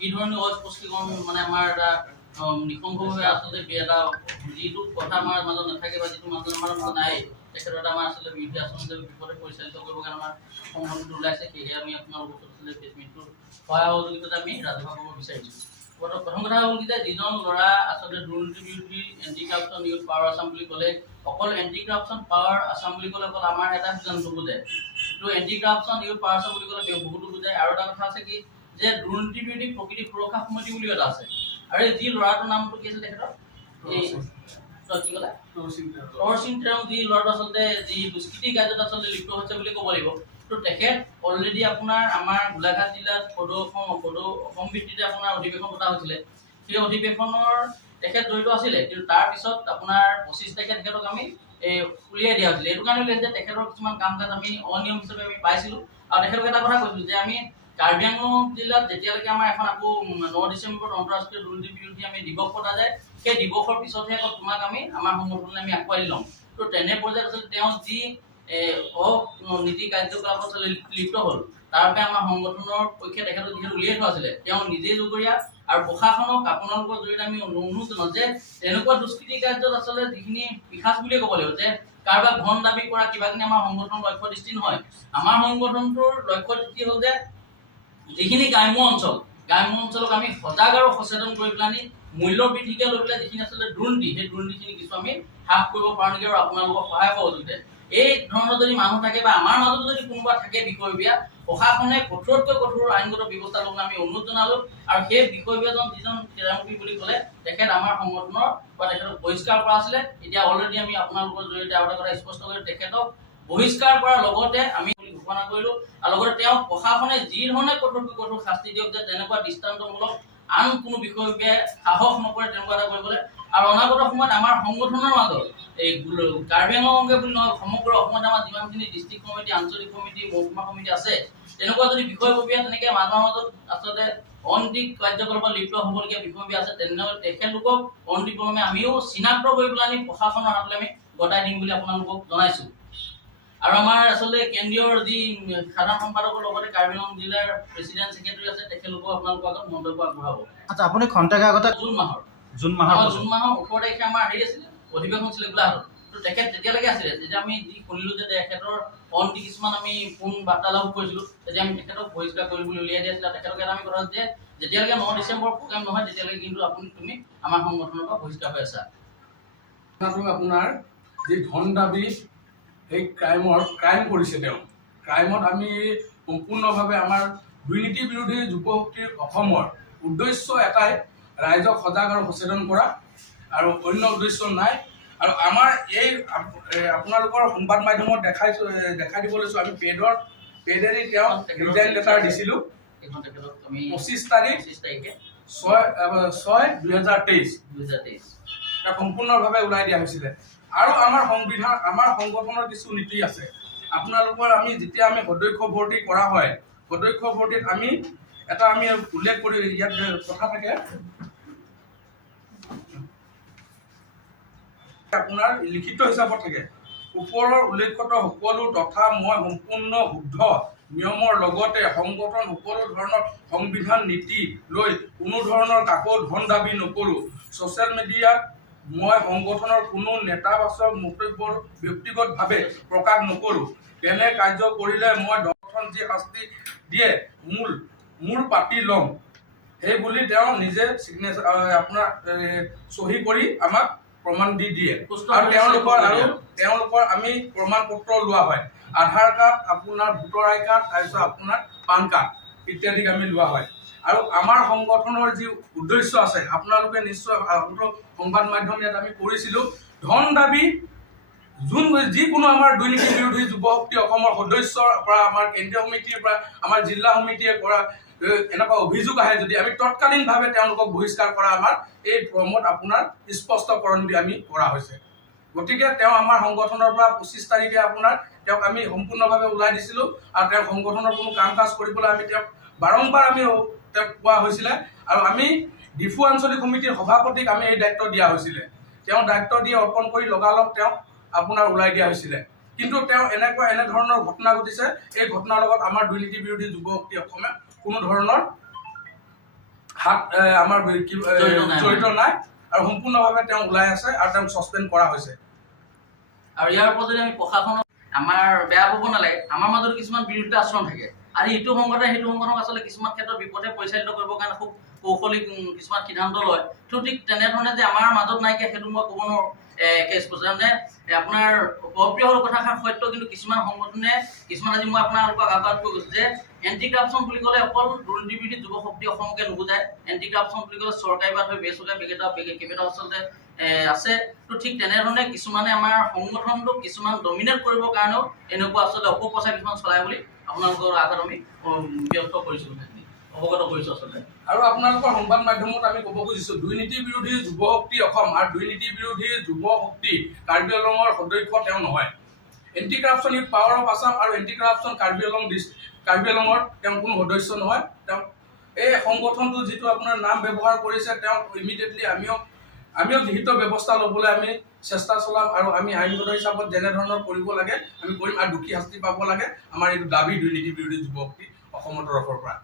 কি ধৰণে অস্পষ্টীকৰণ মানে আমাৰ এটা নিঃসংগভাৱে আচলতে এটা যিটো কথা আমাৰ মাজত নাথাকে বা যিটো মাজত আমাৰ মাজত নাই তেখেতৰ এটা আমাৰ আচলতে বিৰোধী আচৰণ বিপদে পৰিচালিত কৰিবৰ কাৰণে আমাৰ সংগঠনটো ওলাইছে। সেয়েহে আমি আপোনালোকৰ আচলতে প্ৰেছমিটটোৰ সহায় সহযোগিতাত আমি ৰাজহুৱা কৰিব বিচাৰিছোঁ। প্ৰথম কথা হ'ল কি যে যিজন ল'ৰা আচলতে দুৰ্নীতি বিৰোধী anti corruption youth power Assam বুলি ক'লে অকল এণ্টি কৰাপশ্যন পাৱাৰ আছাম বুলি ক'লে অকল আমাৰ এটা সিদ্ধান্ত বুজায়, কিন্তু anti corruption youth power Assam বুলি ক'লে বহুতো বুজায়। আৰু এটা কথা আছে কি যে দুৰ্নীতি বিৰোধী প্ৰকৃতি সুৰক্ষা সমিতি বুলিও এটা আছে। আৰু যি ল'ৰাটোৰ নামটো কি আছিল তেখেতৰ এই কি ক'লে তৰচিং তেওঁ যি ল'ৰাটো আচলতে যি দুষ্কৃতি কাৰ্যত আচলতে লিপ্ত হৈছে বুলি ক'ব লাগিব। তো তেখেত অলৰেডি আপোনাৰ আমাৰ গোলাঘাট জিলাত অসম ভিত্তিতে আপোনাৰ অধিৱেশন পতা হৈছিলে। সেই অধিৱেশনৰ তেখেত জড়িত আছিলে, কিন্তু তাৰপিছত আপোনাৰ 25 তাৰিখে তেখেতক আমি উলিয়াই দিয়া হৈছিলে। এইটো কাৰণে উলিয়াইছে যে তেখেতৰ কিছুমান কাম কাজ আমি অনিয়ম হিচাপে আমি পাইছিলোঁ। আৰু তেখেতক এটা কথা কৈছিলোঁ যে আমি কাৰ্বি আংলং জিলাত যেতিয়ালৈকে আমাৰ এখন আকৌ 9 ডিচেম্বৰত অন্তঃৰাষ্ট্ৰীয় দুৰ্নীতি বিৰোধী আমি দিৱস পতা যায়, সেই দিৱসৰ পিছতহে আকৌ তোমাক আমি আমাৰ সংগঠনলৈ আমি আঁকোৱালি ল'ম। তো তেনে পৰ্যায়ত আচলতে তেওঁ যি নীতি কাৰ্যকলাপত লিপ্ত হ'ল তাৰ বাবে আমাৰ সংগঠনৰ পক্ষে তেখেতক যিহেতু উলিয়াই থোৱা আছিলে, তেওঁ নিজেই জগৰীয়া আৰু প্ৰশাসনক আপোনালোকৰ জৰিয়তে আমি অনুৰোধ জনাওঁ যে এনেকুৱা দুষ্কৃতি কাৰ্যত আচলতে যিখিনি পিশাচ বুলিয়ে ক'ব লাগিব যে কাৰোবাক ধন দাবী কৰা কিবাখিনি আমাৰ সংগঠনৰ লক্ষ্য দৃষ্টি নহয়। আমাৰ সংগঠনটোৰ লক্ষ্য দৃষ্টি হ'ল যে যিখিনি গ্ৰাম্য অঞ্চলক আমি সজাগ আৰু সচেতন কৰি পেলাই মূল্য বৃদ্ধিকে লৈ পেলাই যিখিনি আচলতে দুৰ্নীতি, সেই দুৰ্নীতিখিনি কিছু আমি হ্ৰাস কৰিব পাৰোঁ নেকি আৰু আপোনালোকৰ সহায় সহযোগিতাই। এই ধৰণৰ যদি মানুহ থাকে বা আমাৰ মাজতো যদি কোনোবা থাকে বিষয়ববীয়া, প্ৰশাসনে কঠোৰতকৈ কঠোৰ আইনগত ব্যৱস্থা ল'বলৈ আমি অনুৰোধ জনালোঁ। আৰু সেই বিষয়ববীয়াজন যিজন কেৰামুখী বুলি ক'লে তেখেত আমাৰ সংগঠনৰ পৰা তেখেতক বহিষ্কাৰ কৰা আছিলে। এতিয়া অলৰেডি আমি আপোনালোকৰ জৰিয়তে আৰু এটা কথা স্পষ্ট কৰি তেখেতক বহিষ্কাৰ কৰাৰ লগতে আমি ঘোষণা কৰিলোঁ আৰু লগতে তেওঁ প্ৰশাসনে যি ধৰণে কঠোৰ শাস্তি দিয়ক যে তেনেকুৱা দৃষ্টান্তমূলক আন কোনো বিষয়ববীয়াই সাহস নকৰে তেনেকুৱা এটা কৰিবলৈ। আৰু অনাগত সময়ত আমাৰ সংগঠনৰ মাজত এই কাৰ্বি আংলংকে বুলি নহয় সমগ্ৰ অসমত আমাৰ যিমানখিনি ডিষ্ট্ৰিক্ট কমিটি, আঞ্চলিক কমিটি, মহকুমা কমিটি আছে, তেনেকুৱা যদি বিষয়ববীয়া তেনেকে মানুহৰ মাজত আচলতে অনৈতিক কাৰ্যকলাপত লিপ্ত হ'বলগীয়া বিষয়ববীয়া আছে, তেনেহ'লে তেখেতলোকক অনতিপলমে আমিও চিনাক্ত কৰি পেলাই আমি প্ৰশাসনৰ হাতলৈ আমি গতাই দিম বুলি আপোনালোকক জনাইছোঁ। আৰু আমাৰ আচলতে কেন্দ্ৰীয় যি সাধাৰণ সম্পাদকৰ লগতে কাৰ্বি আংলং জিলাৰ প্ৰেচিডেণ্ট ছেক্ৰেটাৰী আছে, তেখেতলোকক আপোনালোকৰ আগত মন্তব্য আগবঢ়াব। আচ্ছা, আপুনি খন্তেক আগতে জুন মাহৰ 18 তাৰিখে আমাৰ হেৰি আছিলে অধিৱেশন আছিলে গোলাঘাটত। তো তেখেত তেতিয়ালৈকে আছিলে যেতিয়া আমি যি শুনিলোঁ যে তেখেতৰ অন্তি কিছুমান আমি ফোন বাৰ্তালাপ কৰিছিলোঁ, তেতিয়া আমি তেখেতক বহিষ্কাৰ কৰিম বুলি উলিয়াই দিয়াছিলে। তেখেতক এটা আমি কথা যে যেতিয়ালৈকে 9 ডিচেম্বৰ প্ৰগ্ৰেম নহয় তেতিয়ালৈকে কিন্তু তুমি আমাৰ সংগঠনৰ পৰা বহিষ্কাৰ হৈ আছা। আপোনাৰ যি ধন দাবী সেই ক্ৰাইম কৰিছে, তেওঁ ক্ৰাইমত আমি সম্পূৰ্ণভাৱে আমাৰ দুৰ্নীতি বিৰোধী যুৱ শক্তিৰ অসমৰ উদ্দেশ্য এটাই ৰাইজক সজাগ আৰু সচেতন কৰা, আৰু অন্য উদ্দেশ্য নাই। আৰু আমাৰ এই আপোনালোকৰ সংবাদ মাধ্যমত দেখাই দিব লৈছোঁ, আমি পেডেদি তেওঁ ৰিজাইন লেটাৰ দিছিলোঁ 25 তাৰিখে 6/6/2023 সম্পূৰ্ণভাৱে ওলাই দিয়া হৈছিলে। আৰু আমাৰ সংগঠনৰ কিছু নীতি আছে। আপোনালোকৰ আমি যেতিয়া আমি সদস্য ভৰ্তি কৰা হয়, সদস্য ভৰ্তিত আমি উল্লেখ কৰি ইয়াত কথা থাকে আপোনাৰ লিখিত হিচাপত থাকে, ওপৰৰ উল্লেখিত সকলো তথা মই সম্পূৰ্ণ শুদ্ধ নিয়মৰ লগতে সংগঠন সকলো ধৰণৰ সংবিধান নীতি লৈ কোনো ধৰণৰ কাকো ধন দাবী নকৰোঁ। ছ'চিয়েল মিডিয়াত মই সংগঠনৰ কোনো নেতাবাচক মন্তব্য ব্যক্তিগতভাৱে প্ৰকাশ নকৰোঁ। তেনে কাৰ্য কৰিলে মই দৰ্শন যি শাস্তি দিয়ে মোৰ পাতি ল'ম, সেই বুলি তেওঁ নিজে চিগনেচাৰ আপোনাৰ চহী কৰি আমাক প্ৰমাণ দি দিয়ে। আৰু তেওঁলোকৰ আমি প্ৰমাণ পত্ৰ লোৱা হয়, আধাৰ কাৰ্ড, আপোনাৰ ভোটাৰ আই কাৰ্ড, তাৰপিছত আপোনাৰ পান কাৰ্ড ইত্যাদি আমি লোৱা হয়। আৰু আমাৰ সংগঠনৰ যি উদ্দেশ্য আছে, আপোনালোকে নিশ্চয় সংবাদ মাধ্যম ইয়াত আমি কৰিছিলোঁ, ধন দাবী যিকোনো আমাৰ দুৰ্নীতি বিৰোধী যুৱ শক্তি অসমৰ সদস্যৰ পৰা, আমাৰ কেন্দ্ৰীয় সমিতিৰ পৰা, আমাৰ জিলা সমিতিয়ে পৰা এনেকুৱা অভিযোগ আহে যদি আমি তৎকালীনভাৱে তেওঁলোকক বহিষ্কাৰ কৰা আমাৰ এই ফৰ্মত আপোনাৰ স্পষ্টকৰণ দি আমি কৰা হৈছে। গতিকে তেওঁ আমাৰ সংগঠনৰ পৰা 25 তাৰিখে তেওঁক আমি সম্পূৰ্ণভাৱে ওলাই দিছিলোঁ। আৰু তেওঁ সংগঠনৰ কোনো কাম কাজ কৰিবলৈ আমি তেওঁক বাৰম্বাৰ তেওঁক কোৱা হৈছিলে। আৰু আমি ডিফু আঞ্চলিক সমিতিৰ সভাপতিক আমি এই দায়িত্ব দিয়া হৈছিলে। তেওঁ দায়িত্ব দি অৰ্পণ কৰি লগালগ তেওঁক ওলাই দিয়া হৈছিলে। কিন্তু তেওঁ এনেধৰণৰ ঘটনা ঘটিছে, এই ঘটনাৰ লগত আমাৰ দুৰ্নীতি বিৰোধী যুৱ শক্তি অসমে কোনো ধৰণৰ হাত আমাৰ জড়িত নাই আৰু সম্পূৰ্ণভাৱে তেওঁ ওলাই আছে আৰু তেওঁক ছাছপেণ্ড কৰা হৈছে। আৰু ইয়াৰ ওপৰত যদি আমি প্ৰশাসনক আমাৰ বেয়া পাব নালাগে, আমাৰ মাজত কিছুমান বিৰোধিতা আচৰণ থাকে আৰু ইটো সংগঠনে সেইটো সংগঠনক আচলতে কিছুমান ক্ষেত্ৰত বিপথে পৰিচালিত কৰিবৰ কাৰণে খুব কৌশলী কিছুমান সিদ্ধান্ত লয়। ঠিক তেনেধৰণে যে আমাৰ মাজত নাইকিয়া সেইটো মই ক'ব নোৱাৰোঁ। কেছ মানে আপোনাৰ অপ্ৰিয় হ'ল কথাষাৰ সত্য, কিন্তু কিছুমান সংগঠনে কিছুমান আজি মই আপোনালোকক আগত কৈ গৈছোঁ যে এণ্টি কৰাপশ্যন বুলি ক'লে অকল দুৰ্নীতি বিৰোধী যুৱ শক্তি অসমকে নুবুজায়। এণ্টি কৰাপশ্যন বুলি ক'লে চৰকাৰী বা বেচৰকাৰী কেইবাটাও আচলতে আছে। ঠিক তেনেধৰণে কিছুমানে আমাৰ সংগঠনটোক কিছুমান ডমিনেট কৰিবৰ কাৰণেও এনেকুৱা আচলতে অপপ্ৰচাৰ কিছুমান চলায় বুলি আপোনালোকৰ আগত আমি ব্যক্ত কৰিছোঁ, অৱগত কৰিছোঁ আচলতে। আৰু আপোনালোকৰ সংবাদ মাধ্যমত আমি ক'ব খুজিছোঁ, দুৰ্নীতি বিৰোধী যুৱ শক্তি অসম আৰু দুৰ্নীতি বিৰোধী যুৱ শক্তি কাৰ্বি আংলঙৰ সদস্য তেওঁ নহয়। Anti corruption youth power of Assam আৰু এণ্টি কৰাপশ্যন কাৰ্বি আংলঙৰ তেওঁ কোনো সদস্য নহয়। তেওঁ এই সংগঠনটো যিটো আপোনাৰ নাম ব্যৱহাৰ কৰিছে, তেওঁক ইমিডিয়েটলি আমিও লিখিত ব্যৱস্থা ল'বলৈ আমি চেষ্টা চলাম আৰু আমি আইনগত হিচাপত যেনেধৰণৰ কৰিব লাগে আমি কৰিম আৰু দোষী শাস্তি পাব লাগে। আমাৰ এইটো দাবী দুৰ্নীতি বিৰোধী যুৱ শক্তি অসমৰ তৰফৰ পৰা।